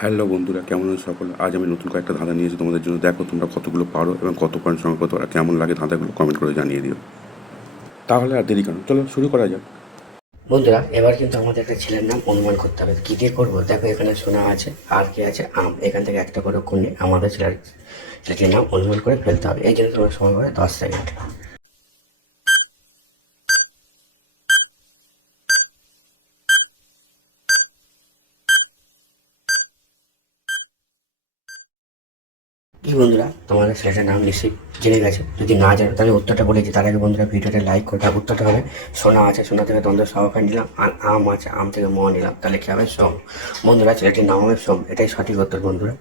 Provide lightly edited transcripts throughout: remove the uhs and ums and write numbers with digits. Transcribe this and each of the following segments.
Hello বন্ধুরা, কেমন আছো সকলে? আজ আমি নতুন কয়েকটা ধাঁধা নিয়েছি তোমাদের জন্য। দেখো তোমরা কতগুলো পারো এবং কত পয়েন্ট সংগ্রহ করতে পারো। কেমন লাগে ধাঁধাগুলো কমেন্ট করে জানিয়ে দিও। তাহলে আর দেরি কেন, চলো শুরু করা যাক। বন্ধুরা, এবার কিন্তু আমাদের একটা ছেলের নাম অনুমান করতে হবে। কি দিয়ে করবো? দেখো, এখানে সোনা আছে আর কি আছে, আম। এখান থেকে একটা করে অক্ষর নিয়ে আমাদের ছেলেটির নাম অনুমান করে ফেলতে হবে। এই জন্য তোমার সময় হবে 10 সেকেন্ড। কি বন্ধুরা, তোমাদের ছেলেটার নাম নিশ্চয়ই জেনে গেছে। যদি না জানো তাহলে উত্তরটা বলেছি। তার আগে বন্ধুরা ভিডিওটা লাইক করে দাও। উত্তরটা হবে সোনা আছে, সোনা থেকে দ্বন্দ্ব সহকারে নিলাম, আর আম আছে, আম থেকে ম নিলাম, তাহলে কি হবে? সোম। বন্ধুরা, ছেলেটির নাম হবে সোম। এটাই সঠিক উত্তর বন্ধুরা।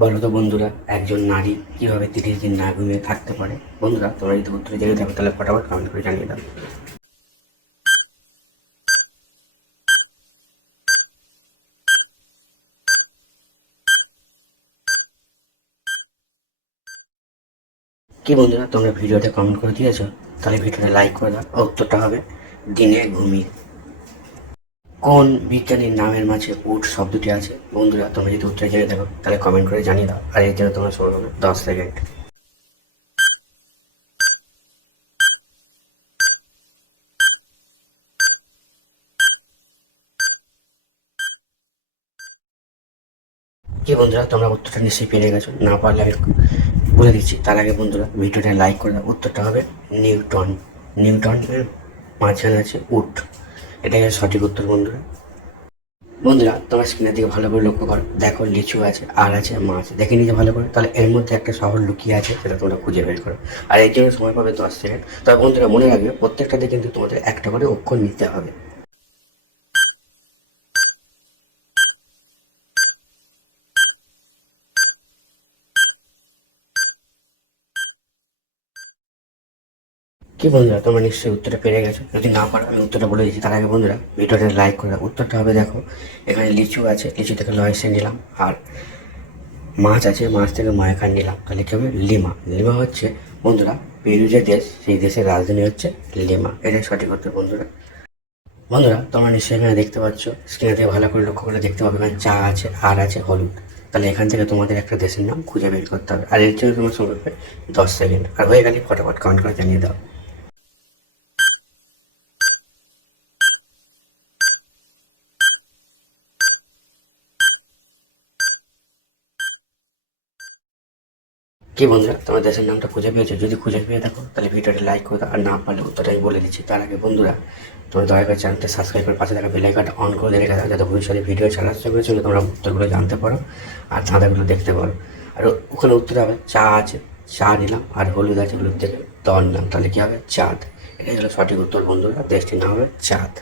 বলো তো বন্ধুরা, একজন নারী কিভাবে 30 দিন না ঘুমিয়ে থাকতে পারে? বন্ধুরা, তোমরা যদি উত্তরে জেনে থাকো তাহলে ফটাফট কমেন্ট করে জানিয়ে দাও। কি বন্ধুরা, তোমরা ভিডিওতে কমেন্ট করে দিয়েছো? তাহলে ভিডিওতে লাইক করে দাও। উত্তরটা হবে দিনে ঘুমিয়ে। কোন বিজ্ঞানীর নামের মাঝে উট শব্দটি আছে? বন্ধুরা, তোমরা যদি উত্তরে জেনে থাকো তাহলে কমেন্ট করে জানিয়ে দাও। আর এর জন্য তোমরা সময় হবে 10 সেকেন্ড। কি বন্ধুরা, তোমরা উত্তরটা নিশ্চয়ই পেরে গেছো। না পারলে আমি বলে দিচ্ছি। তার আগে বন্ধুরা ভিডিওটা লাইক করে দাও। উত্তরটা হবে নিউটন। নিউটনের মাঝখানে আছে উট। এটাই সঠিক উত্তর বন্ধুরা। বন্ধুরা, তোমার স্ক্রিনের দিকে ভালো করে লক্ষ্য করো। দেখো, লিচু আছে, আর আছে, মাছ। দেখে নিতে ভালো করে, তাহলে এর মধ্যে একটা শহর লুকিয়ে আছে, সেটা তোমরা খুঁজে বের করো। আর এর জন্য সময় পাবে 10 সেকেন্ড। তবে বন্ধুরা মনে রাখবে, প্রত্যেকটাতে কিন্তু তোমাদের একটা করে অক্ষর নিতে হবে। কি বন্ধুরা, তোমরা নিশ্চয়ই উত্তরটা পেরে গেছো। যদি না পারো আমি উত্তরটা বলে দিচ্ছি। তার আগে বন্ধুরা ভিডিওটা লাইক করে দাও। উত্তরটা হবে, দেখো, এখানে লিচু আছে, লিচু থেকে লয়েসে নিলাম, আর মাছ আছে, মাছ থেকে মায়াখান নিলাম, তাহলে কি হবে? লিমা। লিমা হচ্ছে বন্ধুরা পেরু যে দেশ, সেই দেশের রাজধানী হচ্ছে লিমা। এটাই সঠিক উত্তর বন্ধুরা। বন্ধুরা, তোমরা নিশ্চয়ই এখানে দেখতে পাচ্ছ, স্ক্রিনে থেকে ভালো করে লক্ষ্য করে দেখতে পাবে, এখানে চা আছে, আর আছে হলুদ। তাহলে এখান থেকে তোমাদের একটা দেশের নাম খুঁজে বের করতে হবে। আর এর জন্য তোমার সময় পাবে 10 সেকেন্ড। আর হয়ে গেলে ফটাফট কমেন্ট করে জানিয়ে দাও। কি বন্ধুরা, তোমার দেশের নামটা খুঁজে পেয়েছো? যদি খুঁজে পেয়ে থাকো তাহলে ভিডিওটা লাইক করে দাও। আর না পারলে উত্তরটা আমি বলে দিচ্ছি। তার আগে বন্ধুরা, তোমরা দয়া করে চ্যানেলটা সাবস্ক্রাইব করে পাশে থাকা বেল আইকনটা অন করে রেখে দাও, যাতে ভবিষ্যতে ভিডিও ছাড়ার সঙ্গে সঙ্গে তোমরা উত্তরগুলো জানতে পারো আর ধাঁধাগুলো দেখতে পারো। আর ওখানে উত্তর হবে চা আছে, চা নিলাম, আর হলুদ আছে, হলুদ থেকে তল নিলাম, তাহলে কি হবে? চাঁদ। এটাই হলো সঠিক উত্তর বন্ধুরা। দেশটির নাম হবে চাঁদ।